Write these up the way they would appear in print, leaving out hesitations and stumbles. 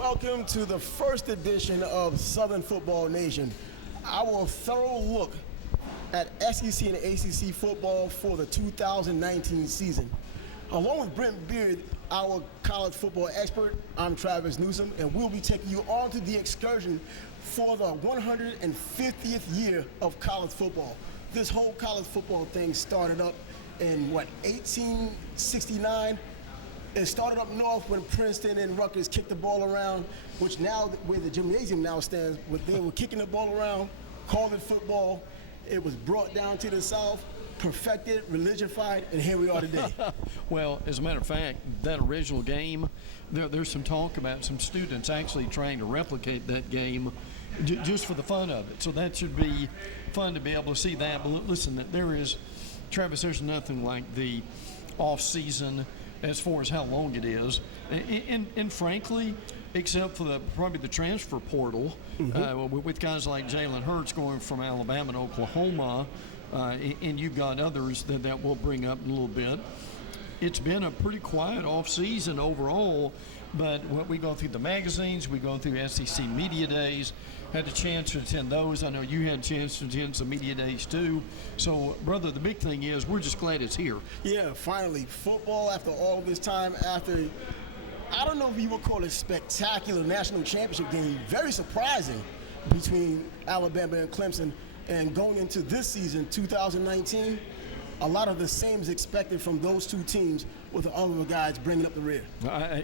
Welcome to the first edition of Southern Football Nation, our thorough look at SEC and ACC football for the 2019 season. Along with Brent Beaird, our college football expert, I'm Travis Newsome, and we'll be taking you on to the excursion for the 150th year of college football. This whole college football thing started up in, 1869? It started up north when Princeton and Rutgers kicked the ball around, which now, where the gymnasium now stands, they were kicking the ball around, called it football. It was brought down to the south, perfected, religionified, and here we are today. Well, as a matter of fact, that original game, there's some talk about some students actually trying to replicate that game just for the fun of it. So that should be fun to be able to see that. But listen, Travis, there's nothing like the off-season as far as how long it is. And frankly, except for probably the transfer portal, with guys like Jalen Hurts going from Alabama to Oklahoma, and you've got others that we'll bring up in a little bit. It's been a pretty quiet off-season overall, but we go through the magazines, we go through SEC media days, had a chance to attend those. I know you had a chance to attend some media days too. So, brother, the big thing is we're just glad it's here. Yeah, finally, football after all this time, after, I don't know if you would call it a spectacular national championship game, very surprising between Alabama and Clemson, and going into this season, 2019, a lot of the same is expected from those two teams with the other guys bringing up the rear.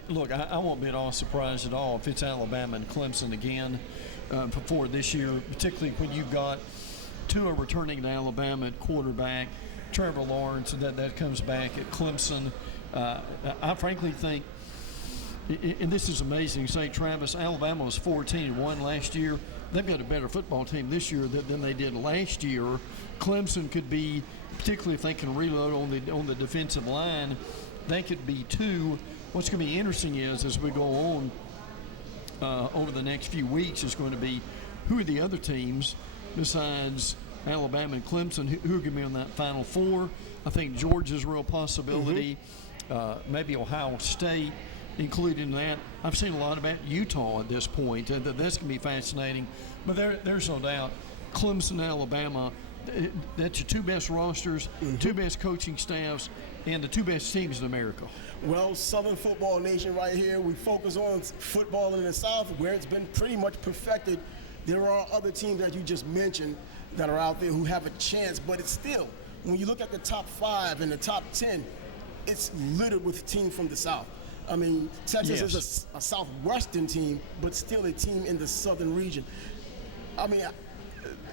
Look, I won't be at all surprised at all if it's Alabama and Clemson again for this year, particularly when you've got Tua returning to Alabama at quarterback, Trevor Lawrence, that comes back at Clemson. I frankly think, and this is amazing, say Travis, Alabama was 14-1 last year. They've got a better football team this year than they did last year. Clemson could be, particularly if they can reload on the defensive line, they could be two. What's going to be interesting is, as we go on over the next few weeks, is going to be who are the other teams besides Alabama and Clemson who are going to be on that Final Four. I think Georgia's a real possibility. Maybe Ohio State included in that. I've seen a lot about Utah at this point. That's going to be fascinating. But there's no doubt, Clemson, Alabama, that's your two best rosters, two best coaching staffs, and the two best teams in America. Well, Southern Football Nation right here, we focus on football in the South, where it's been pretty much perfected. There are other teams that you just mentioned that are out there who have a chance, but it's still, when you look at the top 5 and the top 10, it's littered with teams from the South. I mean, Texas is a southwestern team, but still a team in the southern region. I mean,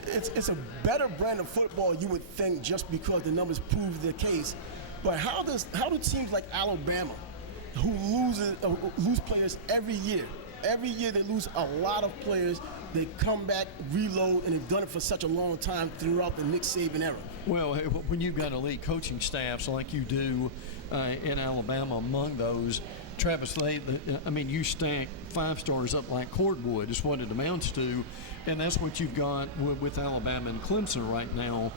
it's a better brand of football, you would think, just because the numbers prove the case. But how do teams like Alabama, who lose players every year they lose a lot of players, they come back, reload, and they've done it for such a long time throughout the Nick Saban era? Well, when you've got elite coaching staffs like you do in Alabama, among those, Travis, you stack 5 stars up like cordwood is what it amounts to, and that's what you've got with Alabama and Clemson right now.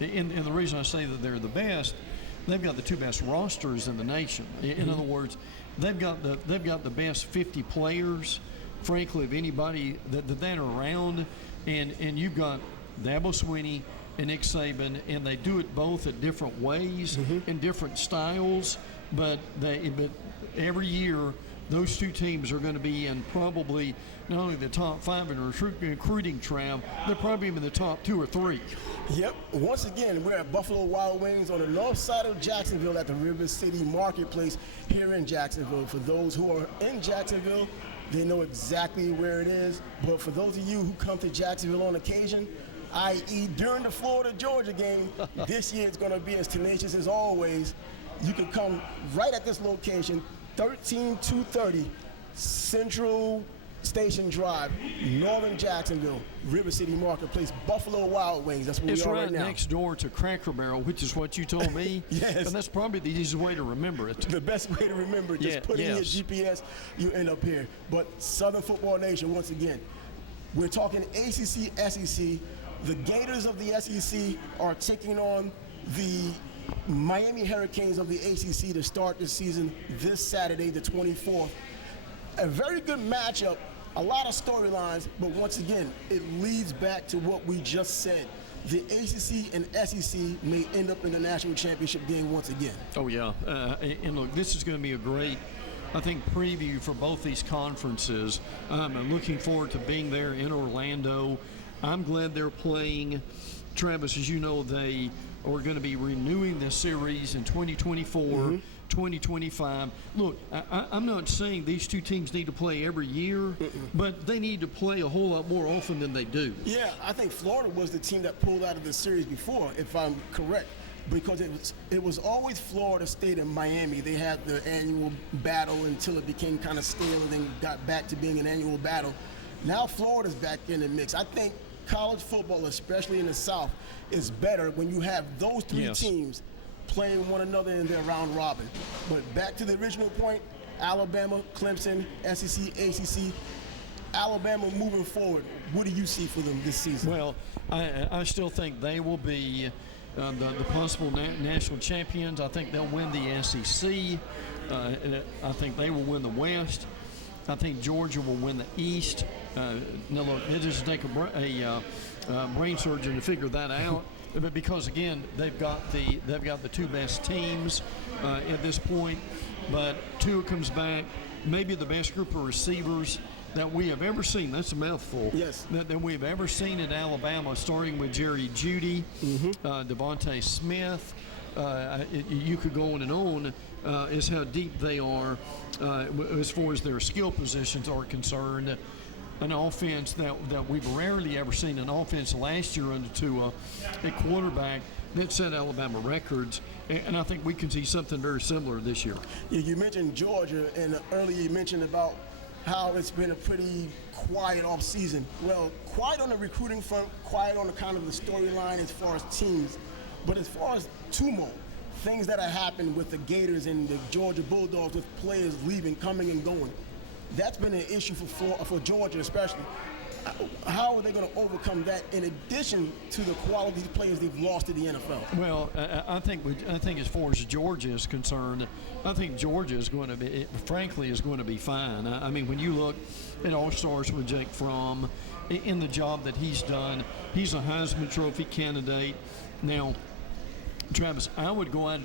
And the reason I say that they're the best, they've got the 2 best rosters in the nation. In other words, they've got the best 50 players, frankly, of anybody that are around, and you've got Dabo Swinney and Nick Saban, and they do it both at different ways in different styles, but every year those two teams are going to be in probably not only the top 5 in recruiting, Trav, they're probably in the top 2 or 3. Yep. Once again, we're at Buffalo Wild Wings on the north side of Jacksonville at the River City Marketplace here in Jacksonville. For those who are in Jacksonville, they know exactly where it is. But for those of you who come to Jacksonville on occasion, i.e. during the Florida-Georgia game, this year it's going to be as tenacious as always. You can come right at this location, 13230 Central Station Drive, Northern Jacksonville, River City Marketplace, Buffalo Wild Wings. That's where we are right now. It's right next door to Cracker Barrel, which is what you told me. Yes. And that's probably the easiest way to remember it. The best way to remember it. Just put in your GPS, you end up here. But Southern Football Nation, once again, we're talking ACC, SEC. The Gators of the SEC are taking on the Miami Hurricanes of the ACC to start the season this Saturday, the 24th. a very good matchup, a lot of storylines, but once again, it leads back to what we just said. The ACC and SEC may end up in the national championship game once again. Oh, yeah. And look, this is going to be a great, I think, preview for both these conferences. I'm looking forward to being there in Orlando. I'm glad they're playing. Travis, as you know, they are going to be renewing this series in 2024. 2025. Look, I'm not saying these two teams need to play every year, but they need to play a whole lot more often than they do. Yeah, I think Florida was the team that pulled out of the series before, if I'm correct, because it was always Florida State and Miami. They had the annual battle until it became kind of stale and then got back to being an annual battle. Now Florida's back in the mix. I think college football, especially in the South, is better when you have those three teams playing one another in their round robin. But back to the original point, Alabama, Clemson, SEC, ACC, Alabama moving forward. What do you see for them this season? Well, I still think they will be the possible national champions. I think they'll win the SEC. I think they will win the West. I think Georgia will win the East. Now look, it just take a brain surgeon to figure that out. But because again, they've got the two best teams at this point. But Tua comes back, maybe the best group of receivers that we have ever seen. That's a mouthful. Yes. That we have ever seen at Alabama, starting with Jerry Jeudy, Devontae Smith. You could go on and on is how deep they are as far as their skill positions are concerned. An offense that we've rarely ever seen, an offense last year under Tua, a quarterback that set Alabama records, and I think we can see something very similar this year. Yeah, you mentioned Georgia, and earlier you mentioned about how it's been a pretty quiet off season. Well, quiet on the recruiting front, quiet on the kind of the storyline as far as teams, but as far as tumult, things that have happened with the Gators and the Georgia Bulldogs with players leaving, coming and going. That's been an issue for Georgia especially. How are they going to overcome that in addition to the quality players they've lost to the NFL? Well, I think as far as Georgia is concerned, I think Georgia is going to be, frankly, is going to be fine. I mean, when you look at All-Stars with Jake Fromm, in the job that he's done, he's a Heisman Trophy candidate. Now, Travis, I would go out,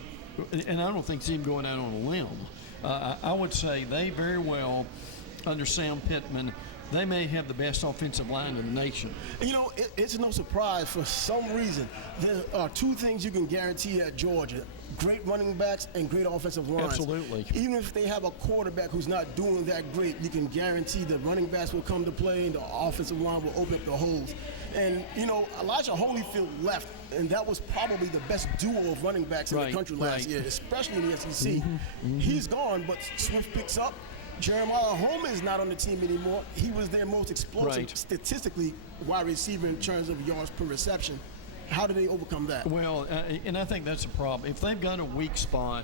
and I don't think he's even going out on a limb. I would say they very well, under Sam Pittman, they may have the best offensive line in the nation. You know, it's no surprise. For some reason, there are two things you can guarantee at Georgia: great running backs and great offensive lines. Absolutely. Even if they have a quarterback who's not doing that great, you can guarantee the running backs will come to play and the offensive line will open up the holes. And, you know, Elijah Holyfield left, and that was probably the best duo of running backs in the country last year, especially in the SEC. He's gone, but Swift picks up. Jeremiah Holman is not on the team anymore. He was their most explosive, statistically, wide receiver in terms of yards per reception. How do they overcome that? Well, and I think that's a problem. If they've got a weak spot,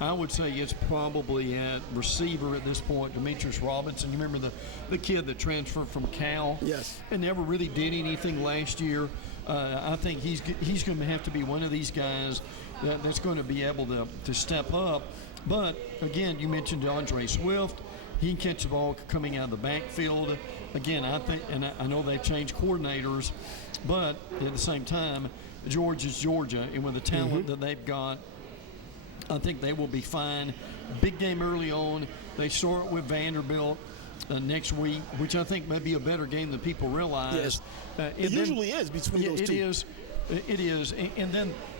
I would say it's probably at receiver at this point, Demetrius Robinson. You remember the kid that transferred from Cal? Yes. And never really did anything last year. I think he's going to have to be one of these guys that's going to be able to step up. But, again, you mentioned DeAndre Swift. He can catch the ball coming out of the backfield. Again, I think, and I know they've changed coordinators, but at the same time, Georgia's Georgia, and with the talent that they've got, I think they will be fine. Big game early on. They start with Vanderbilt next week, which I think may be a better game than people realize. Yes. It usually is between those two. It is. And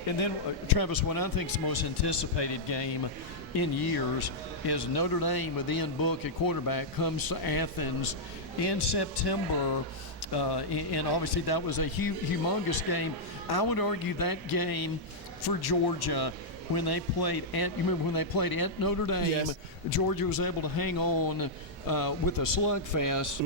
then Travis, what I think is the most anticipated game in years is Notre Dame with Ian Book at quarterback comes to Athens in September. And obviously that was a humongous game. I would argue that game for Georgia, when they played at, you remember when they played at Notre Dame, yes. Georgia was able to hang on with a slugfest.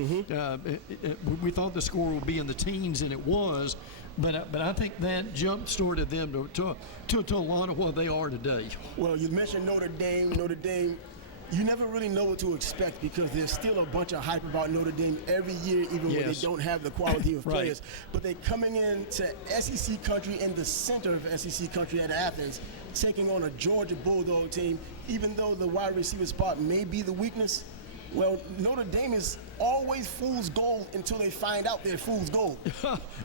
We thought the score would be in the teens, and it was. But I think that jump-started them to a lot of what they are today. Well, you mentioned Notre Dame. Notre Dame, you never really know what to expect because there's still a bunch of hype about Notre Dame every year, even when they don't have the quality of players. But they're coming into SEC country in the center of SEC country at Athens, taking on a Georgia Bulldog team. Even though the wide receiver spot may be the weakness, Well, Notre Dame is always fool's gold until they find out they're fool's gold.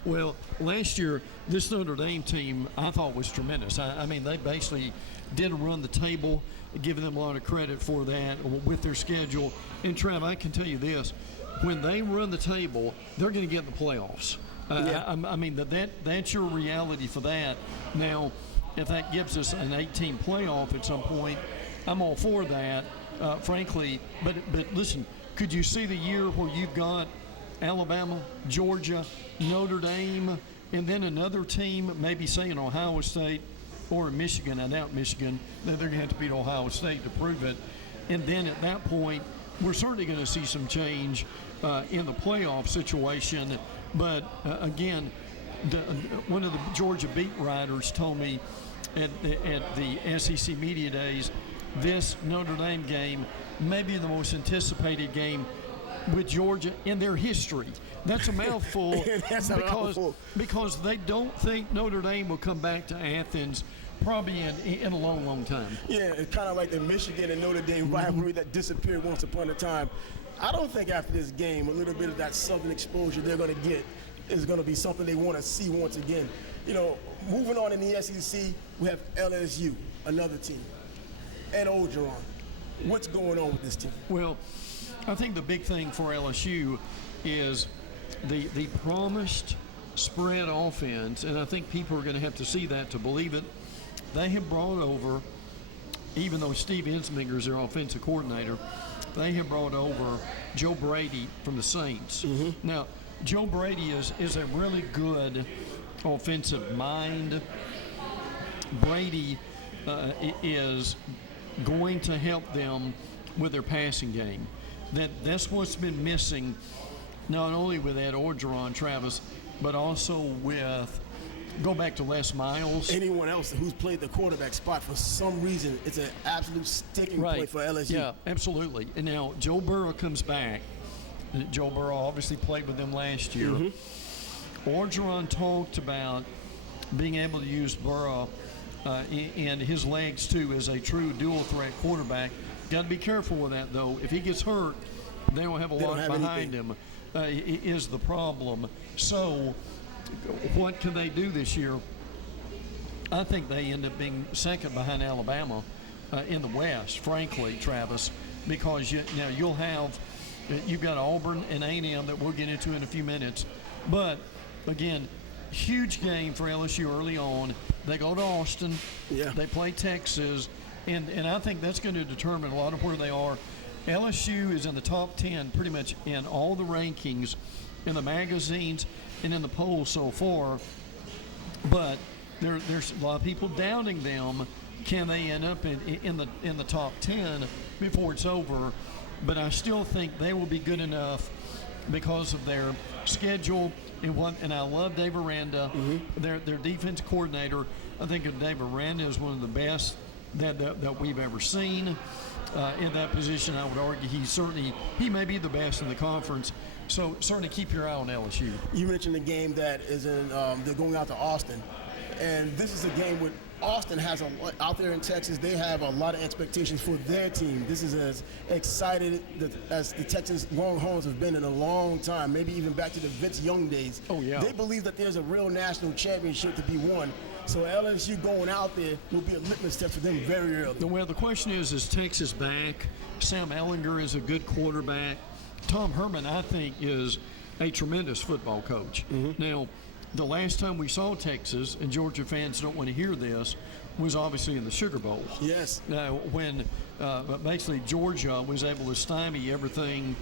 Well, last year, this Notre Dame team I thought was tremendous. I mean, they basically did run the table, giving them a lot of credit for that with their schedule. And, Trav, I can tell you this. When they run the table, they're going to get in the playoffs. I mean, that's your reality for that. Now, if that gives us an 18 playoff at some point, I'm all for that. Frankly, but listen, could you see the year where you've got Alabama, Georgia, Notre Dame, and then another team, maybe say in Ohio State or Michigan? I doubt Michigan. They're going to have to beat Ohio State to prove it. And then at that point, we're certainly going to see some change in the playoff situation. But again, one of the Georgia beat writers told me at the SEC Media Days, this Notre Dame game may be the most anticipated game with Georgia in their history. That's a mouthful. Because they don't think Notre Dame will come back to Athens probably in a long, long time. Yeah, it's kind of like the Michigan and Notre Dame rivalry that disappeared once upon a time. I don't think after this game, a little bit of that Southern exposure they're going to get is going to be something they want to see once again. You know, moving on in the SEC, we have LSU, another team. And Orgeron. What's going on with this team? Well, I think the big thing for LSU is the promised spread offense, and I think people are going to have to see that to believe it. They have brought over, even though Steve Ensminger is their offensive coordinator, they have brought over Joe Brady from the Saints. Mm-hmm. Now, Joe Brady is a really good offensive mind. Brady is going to help them with their passing game. That's what's been missing, not only with Ed Orgeron, Travis, but also with, go back to Les Miles. Anyone else who's played the quarterback spot, for some reason, it's an absolute sticking point for LSU. Yeah, absolutely. And now Joe Burrow comes back. Joe Burrow obviously played with them last year. Mm-hmm. Orgeron talked about being able to use Burrow and his legs too as a true dual threat quarterback. Got to be careful with that though. If he gets hurt, they don't have a lot behind him. Is the problem. So what can they do this year? I think they end up being second behind Alabama in the West, frankly, Travis, because you've got Auburn and A&M that we'll get into in a few minutes. But again, huge game for LSU early on. They go to Austin. Yeah. They play Texas. And I think that's going to determine a lot of where they are. LSU is in the top 10 pretty much in all the rankings in the magazines and in the polls so far. But there's a lot of people doubting them. Can they end up in the top 10 before it's over? But I still think they will be good enough because of their schedule and I love Dave Aranda, their defense coordinator. I think Dave Aranda is one of the best that we've ever seen in that position. I would argue he may be the best in the conference. So certainly keep your eye on LSU. You mentioned the game that is in they're going out to Austin, and this is a game with Austin has out there in Texas. They have a lot of expectations for their team. This is as excited as the Texas Longhorns have been in a long time, maybe even back to the Vince Young days. Oh, yeah. They believe that there's a real national championship to be won. So LSU going out there will be a litmus test for them very early. Well, the question is Texas back? Sam Ehlinger is a good quarterback. Tom Herman, I think, is a tremendous football coach. Mm-hmm. Now, the last time we saw Texas, and Georgia fans don't want to hear this, was obviously in the Sugar Bowl. Yes. When basically Georgia was able to stymie everything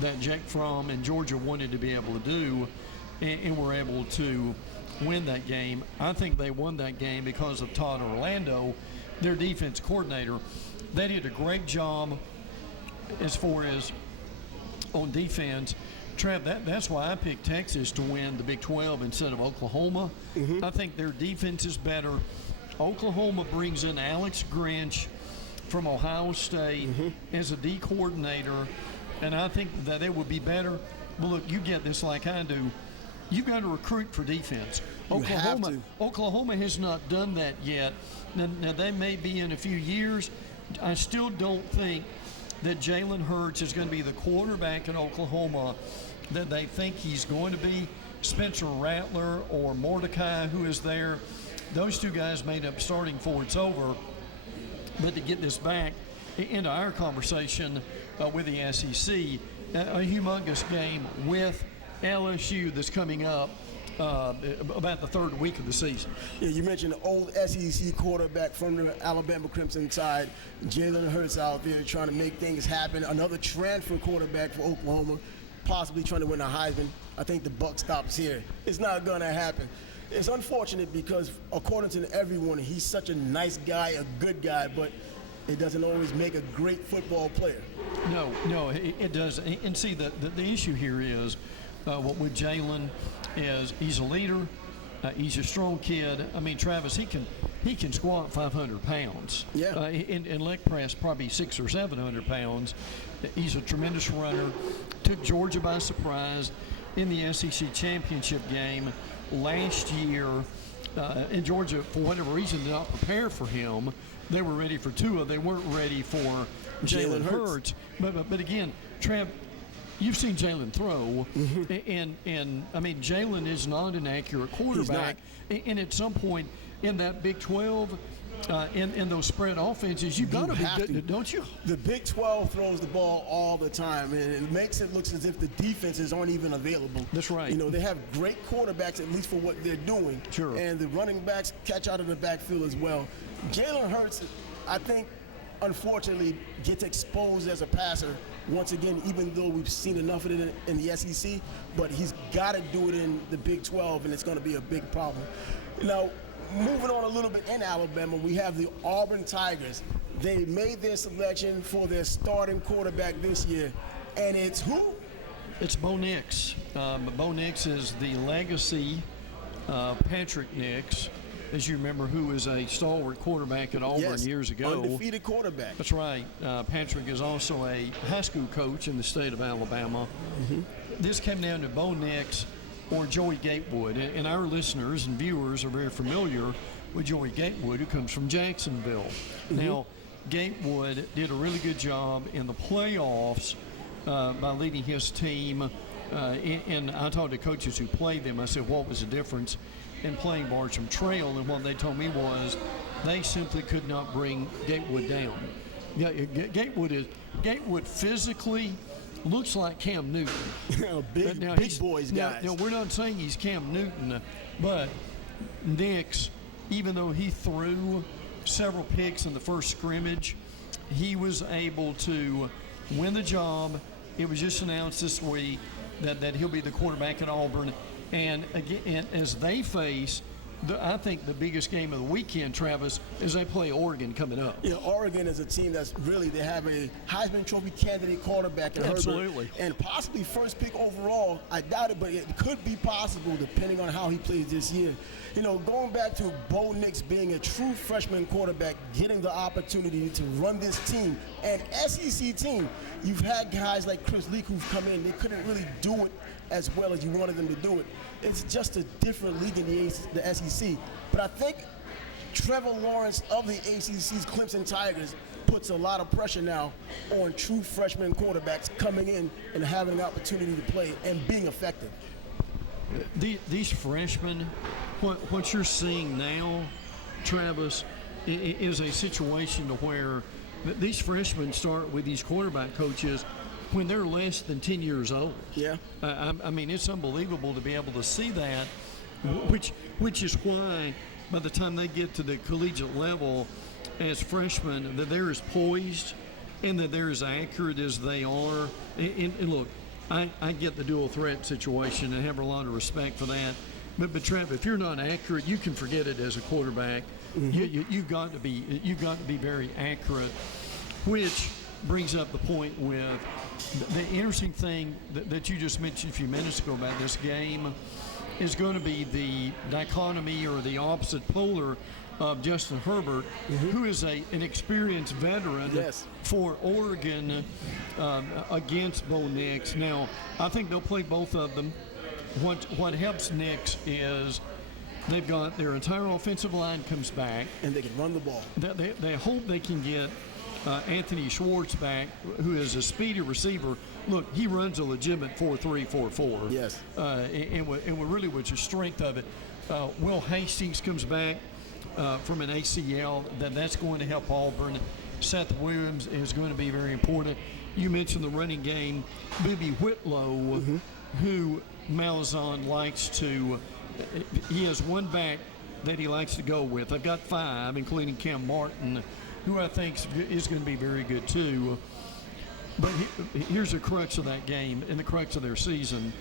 that Jake Fromm and Georgia wanted to be able to do, and were able to win that game. I think they won that game because of Todd Orlando, their defense coordinator. They did a great job as far as on defense. Trav, that's why I picked Texas to win the Big 12 instead of Oklahoma. Mm-hmm. I think their defense is better. Oklahoma brings in Alex Grinch from Ohio State as a D coordinator, and I think that it would be better. Well, look, you get this like I do. You've got to recruit for defense. Oklahoma has not done that yet. Now, they may be in a few years. I still don't think that Jalen Hurts is going to be the quarterback in Oklahoma that they think he's going to be. Spencer Rattler or Mordecai, who is there, those two guys made up starting for it's over. But to get this back into our conversation with the SEC, a humongous game with LSU that's coming up about the third week of the season. Yeah, you mentioned the old SEC quarterback from the Alabama Crimson Tide, Jalen Hurts out there trying to make things happen. Another transfer quarterback for Oklahoma, possibly trying to win a Heisman. I think the buck stops here. It's not going to happen. It's unfortunate because, according to everyone, he's such a nice guy, a good guy, but it doesn't always make a great football player. No, it does. And see, the issue here is with Jalen is he's a leader. He's a strong kid. I mean, Travis, he can squat 500 pounds. Yeah. And leg press probably 600 or 700 pounds. He's a tremendous runner. Took Georgia by surprise in the SEC championship game last year. And Georgia, for whatever reason, did not prepare for him. They were ready for Tua. They weren't ready for Jalen Hurts. But again, Trav, you've seen Jalen throw, and I mean, Jalen is not an accurate quarterback. And at some point in that Big 12, in those spread offenses, you've got to be good, don't you? The Big 12 throws the ball all the time, and it makes it look as if the defenses aren't even available. That's right. You know, they have great quarterbacks, at least for what they're doing. Sure. And the running backs catch out of the backfield as well. Jalen Hurts, I think, unfortunately, gets exposed as a passer once again, even though we've seen enough of it in the SEC, but he's got to do it in the Big 12, and it's going to be a big problem. Now, moving on a little bit in Alabama, we have the Auburn Tigers. They made their selection for their starting quarterback this year, and it's who? It's Bo Nix. Bo Nix is the legacy Patrick Nix, as you remember, who was a stalwart quarterback at Auburn years ago. Undefeated quarterback. That's right. Patrick is also a high school coach in the state of Alabama. This came down to Bo Nix or Joey Gatewood. And our listeners and viewers are very familiar with Joey Gatewood, who comes from Jacksonville. Now, Gatewood did a really good job in the playoffs by leading his team. And I talked to coaches who played them. I said, what was the difference in playing Bartram Trail? And what they told me was they simply could not bring Gatewood down. Yeah, Gatewood physically looks like Cam Newton. big boys, guys. Now, we're not saying he's Cam Newton, but Nix, even though he threw several picks in the first scrimmage, he was able to win the job. It was just announced this week that he'll be the quarterback at Auburn. And again, as they face, I think the biggest game of the weekend, Travis, is they play Oregon coming up. Yeah, Oregon is a team that's really, they have a Heisman Trophy candidate quarterback in Absolutely. Herbert, and possibly first pick overall. I doubt it, but it could be possible depending on how he plays this year. You know, going back to Bo Nix being a true freshman quarterback, getting the opportunity to run this team, an SEC team, you've had guys like Chris Leak who've come in. They couldn't really do it as well as you wanted them to do it. It's just a different league in the SEC. But I think Trevor Lawrence of the ACC's Clemson Tigers puts a lot of pressure now on true freshman quarterbacks coming in and having an opportunity to play and being effective. These freshmen, what you're seeing now, Travis, is a situation to where these freshmen start with these quarterback coaches when they're less than 10 years old. Yeah. I mean, it's unbelievable to be able to see that, which is why by the time they get to the collegiate level as freshmen, that they're as poised and that they're as accurate as they are. And look, I get the dual threat situation and have a lot of respect for that. But Trav, if you're not accurate, you can forget it as a quarterback. You've got to be very accurate, which brings up the point with the interesting thing that you just mentioned a few minutes ago about this game is going to be the dichotomy or the opposite polar of Justin Herbert, who is an experienced veteran for Oregon against Bo Nix. Now, I think they'll play both of them. What helps Nix is they've got their entire offensive line comes back. And they can run the ball. They hope they can get Anthony Schwartz back, who is a speedy receiver. Look, he runs a legitimate 4.3, 4.4. Yes. And really was the strength of it. Will Hastings comes back from an ACL. That's going to help Auburn. Seth Williams is going to be very important. You mentioned the running game. Booby Whitlow, who Malzahn likes to – he has one back that he likes to go with. I've got 5, including Cam Martin, who I think is going to be very good too. But here's the crux of that game and the crux of their season.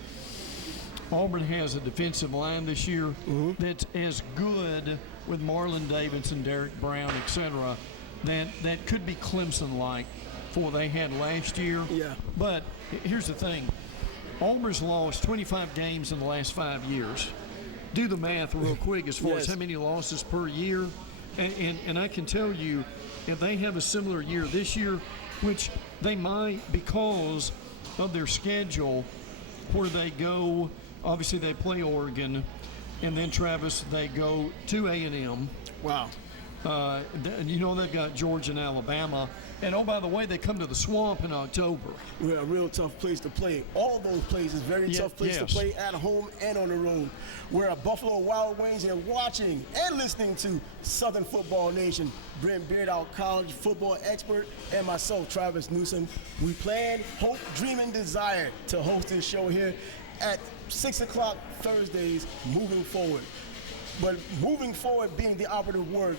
Auburn has a defensive line this year that's as good with Marlon Davidson, Derek Brown, etc. That could be Clemson-like for what they had last year. Yeah. But here's the thing. Auburn's lost 25 games in the last 5 years. Do the math real quick as far as how many losses per year. And I can tell you, if they have a similar year this year, which they might because of their schedule, where they go, obviously they play Oregon, and then, Travis, they go to A&M. Wow. They've got Georgia and Alabama. And, oh, by the way, they come to the Swamp in October. We're a real tough place to play. All of those places, very tough place to play at home and on the road. We're at Buffalo Wild Wings and watching and listening to Southern Football Nation. Brent Beaird, our college football expert, and myself, Travis Newsome. We plan, hope, dream, and desire to host this show here at 6 o'clock Thursdays moving forward. But moving forward being the operative word,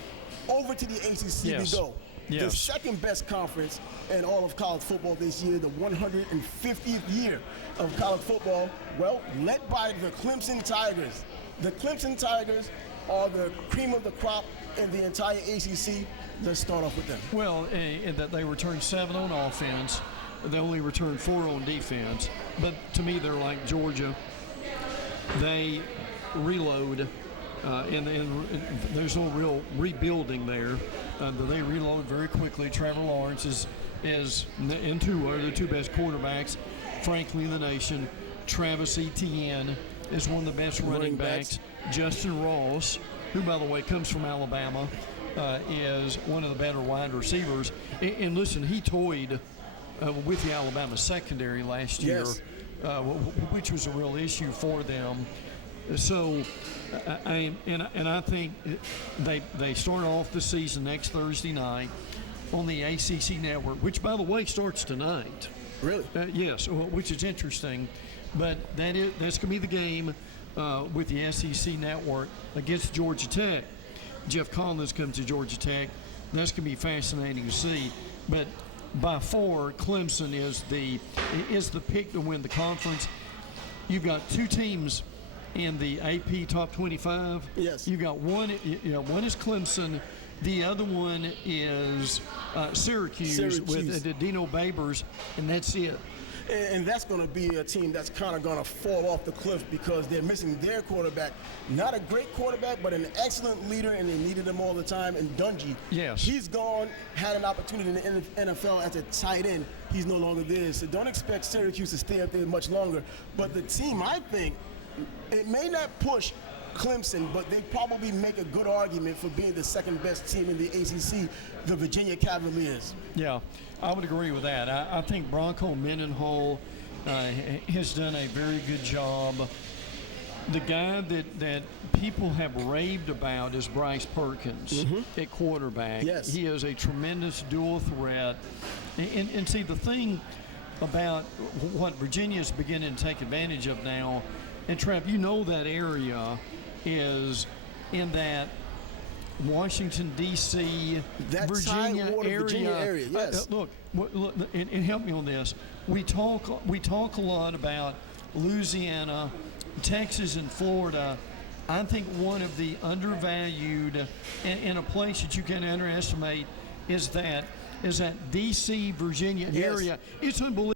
over to the ACC we go. The second best conference in all of college football this year, the 150th year of college football, well, led by the Clemson Tigers. The Clemson Tigers are the cream of the crop in the entire ACC. Let's start off with them. Well, that they returned 7 on offense. They only returned 4 on defense. But to me, they're like Georgia. They reload. And there's no real rebuilding there. They reload very quickly. Trevor Lawrence is and Tua are the 2 best quarterbacks, frankly, in the nation. Travis Etienne is one of the best running backs. Justin Ross, who, by the way, comes from Alabama, is one of the better wide receivers. And listen, he toyed with the Alabama secondary last year, which was a real issue for them. So, I think they start off the season next Thursday night on the ACC network, which, by the way, starts tonight. Really? Yes, which is interesting. But that's going to be the game with the SEC network against Georgia Tech. Jeff Collins comes to Georgia Tech. That's going to be fascinating to see. But by far, Clemson is the pick to win the conference. You've got 2 teams in the AP top 25. Yes. You got one. One is Clemson. The other one is Syracuse with Dino Babers, and that's it. And that's going to be a team that's kind of going to fall off the cliff because they're missing their quarterback. Not a great quarterback, but an excellent leader, and they needed him all the time. And Dungy, he's gone, had an opportunity in the NFL as a tight end. He's no longer there. So don't expect Syracuse to stay up there much longer. But the team, I think, it may not push Clemson, but they probably make a good argument for being the second best team in the ACC, the Virginia Cavaliers. Yeah, I would agree with that. I think Bronco Mendenhall has done a very good job. The guy that people have raved about is Bryce Perkins at quarterback. Yes. He is a tremendous dual threat. And see, the thing about what Virginia is beginning to take advantage of now, and Trev, you know that area is in that Washington, D.C., Virginia area. Yes. Look, and help me on this. We talk a lot about Louisiana, Texas, and Florida. I think one of the undervalued and a place that you can underestimate is that D.C., Virginia area. It's unbelievable.